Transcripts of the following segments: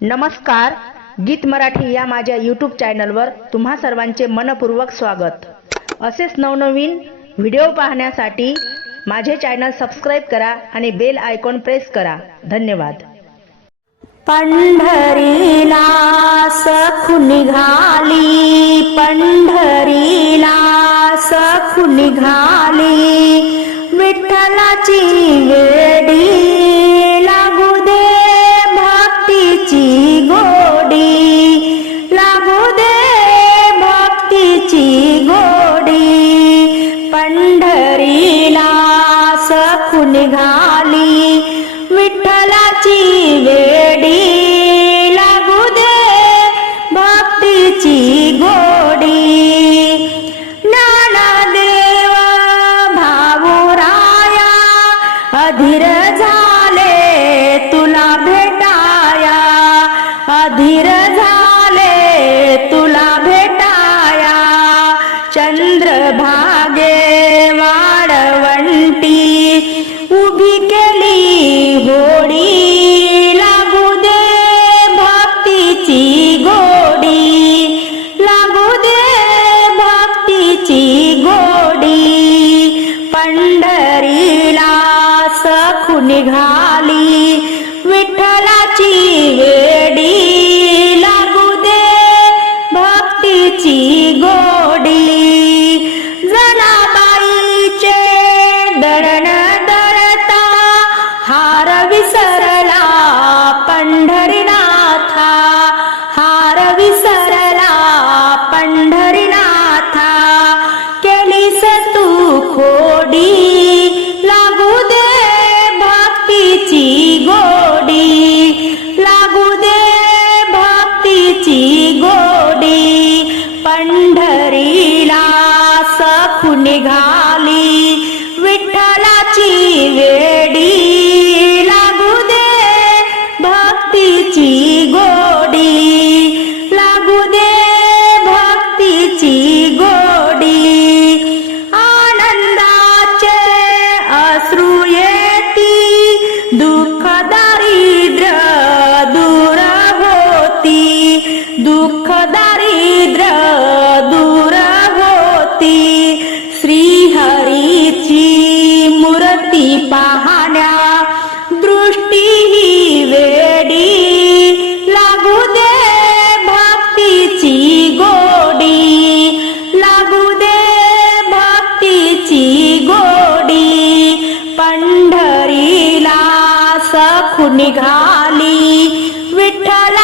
नमस्कार गीत मराठी या माझ्या यूट्यूब चॅनलवर तुम्हा सर्वांचे मनपूर्वक स्वागत. असेच नवनवीन व्हिडिओ पाहण्यासाठी माझे चॅनल सबस्क्राईब करा आणि बेल आयकॉन प्रेस करा. धन्यवाद. पंढरीला सखू निघाली पंढरीला सखू निघाली विठ्ठलाची वेडी গো विठ्ठला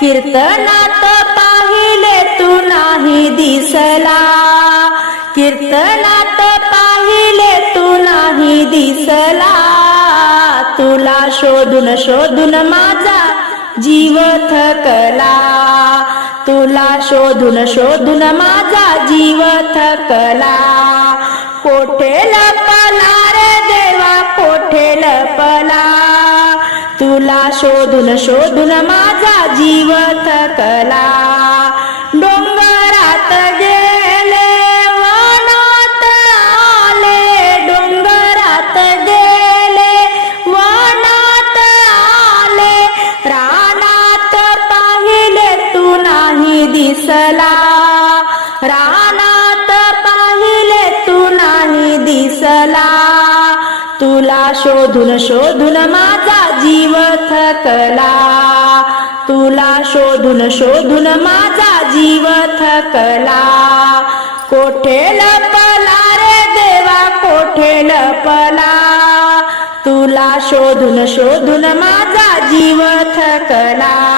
कीर्तनात पाहिले तू नाही दिसला. कीर्तनात पाहिले तू नाही दिसला. तुला शोधून शोधून माझा जीव थकला तुला शोधून शोधून माझा जीव थकला कोठे लपला रे देवा कोठे लपला शोधून शोधून माझा जीव थकला डोंगरात गेले वनात आले. डोंगरात गेले वनात आले. रानात पाहिले तू नाही दिसला. रानात पाहिले तू नाही दिसला. तुला शोधून शोधून माझा जीव थकला तुला शोधून शोधून माझा जीव थकला कोठे लपला रे देवा कोठे लपला? तुला शोधून शोधून माझा जीव थकला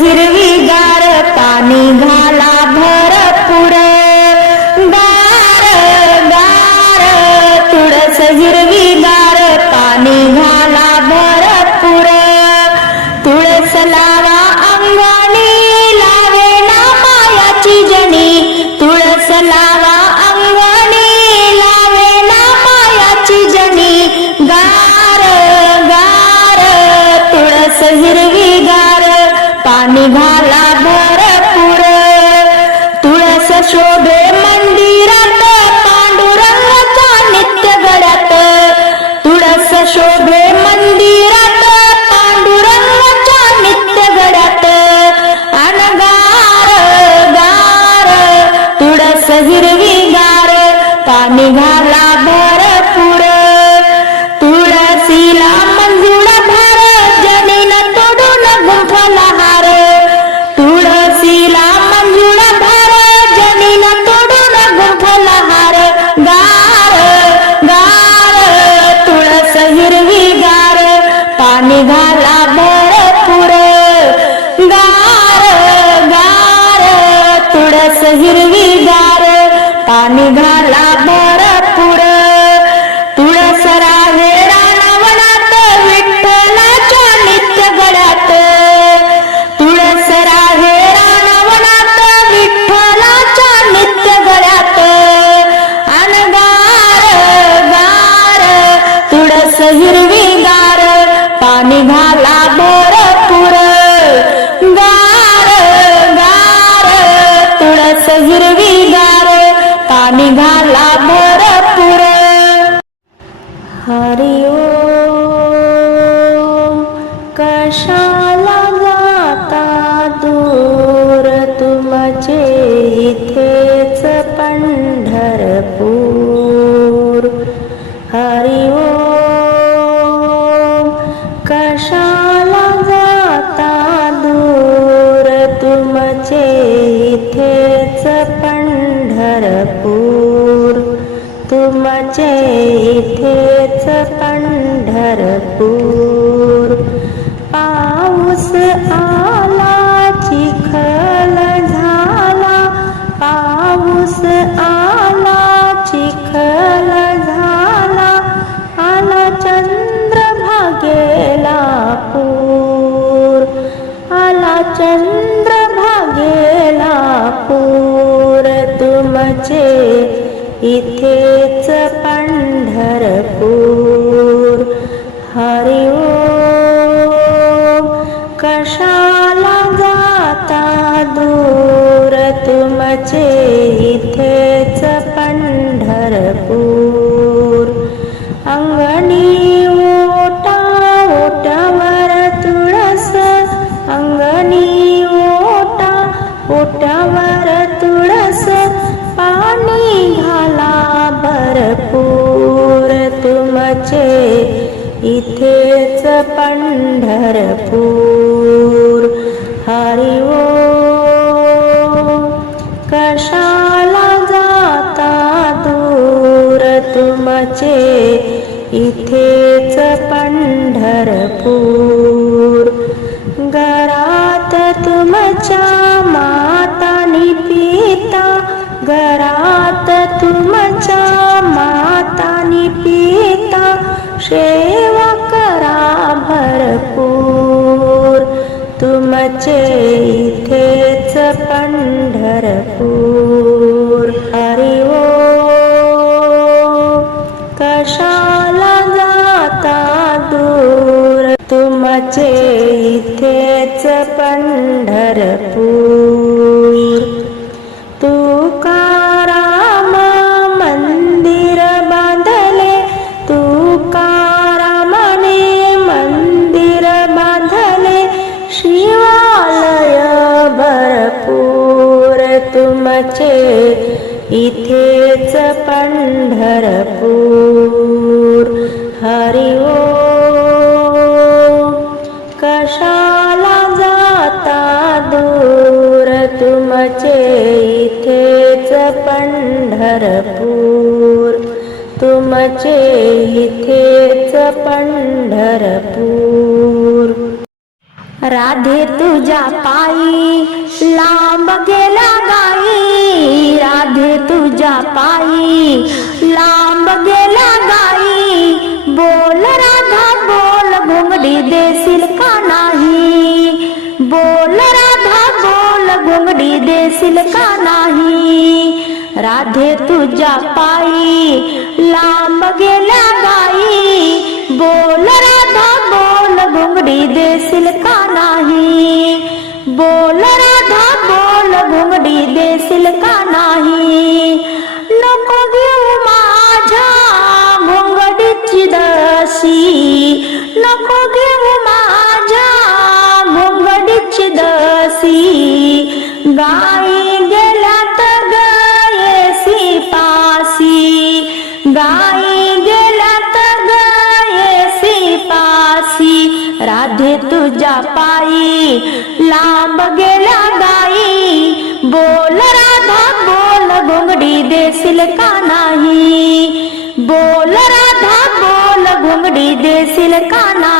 हिरवी गार पाणी घाला. निघाला भरपूर. तुळस शोभे तुमचे इथेच पंढरपूर. पंढरपूर। हरि ओम कशाला जाता दूर? तुमचे इथेच पंढरपूर. हरि कशाला जाता दूर? तुमचे इथेच पंढरपूर. तुमचे इथेच पंढरपूर. राधे तुझ्या पायी लांब गेला गाई. राधे तुझ्या पायी लांब गेला गाई. बोल राधा बोल घुंगडी देशील का नाही? बोल राधा बोल घुंगडी देशील का नाही? राधे तुझ्या पायी लांब गेला गाई. बोल राधा देशील का नाही बोल राधा बोल घुंगडी देशील का नाही नको घेऊ माझ्या घुंगडीची दशी. नको घेऊ माझ्या घुंगडीची दशी. गा लांब गेला गाई बोल राधा बोल घुंगडी देशील का नाही? बोल राधा बोल घुंगडी देशील का नाही?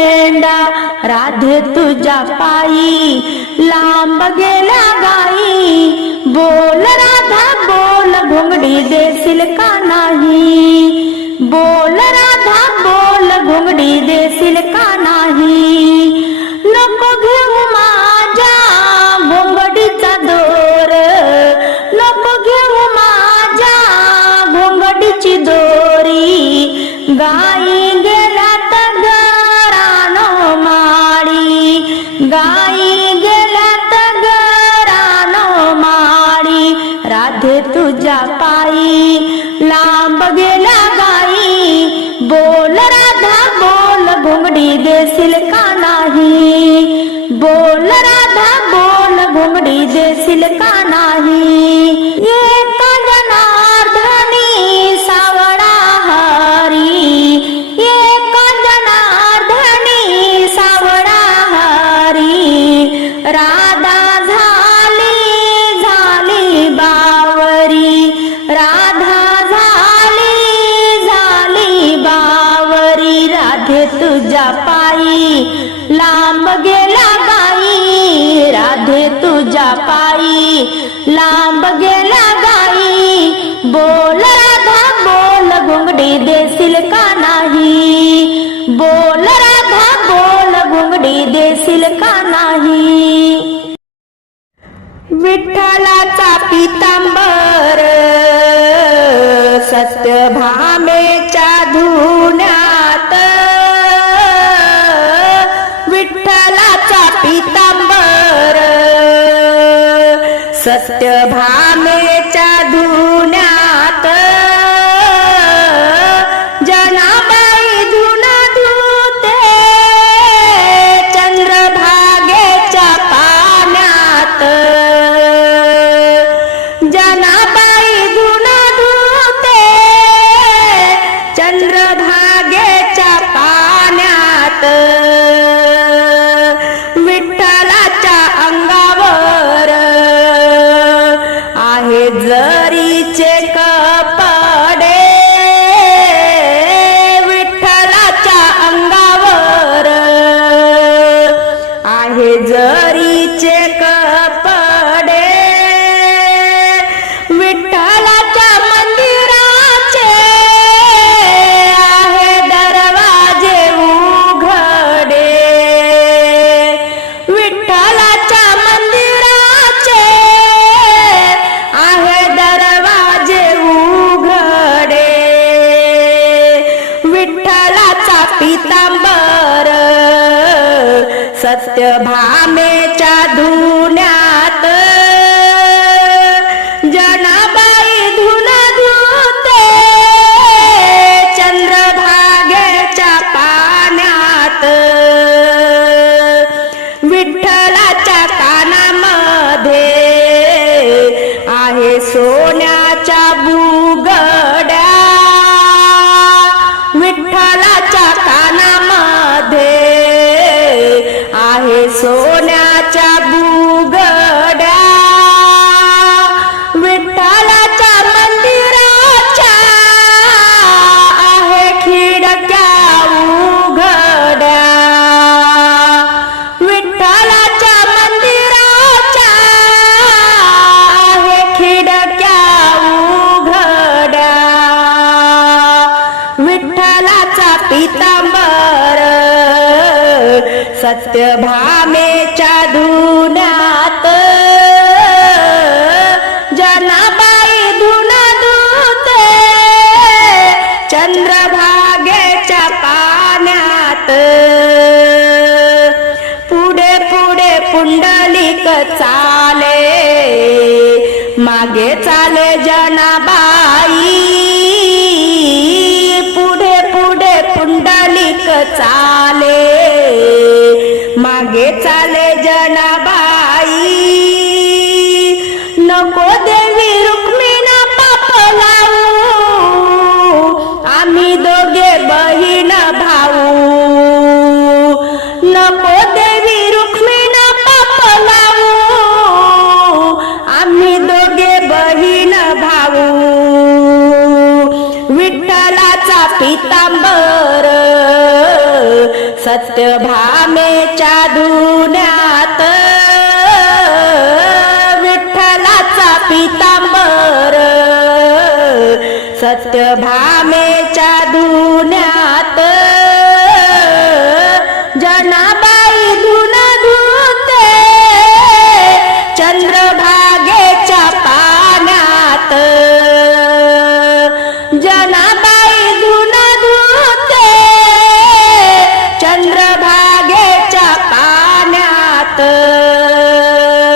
लेंडा राधे तुझ्या पायी. लांब गेला गाई. बोल राधा बोल घोंगडी देशील का नाही? बोल राधा बोल घोंगडी देशील का नाही सत्यभामेच्या सत्यभामेच्या धुण्यात विठ्ठलाचा पितांबर. भा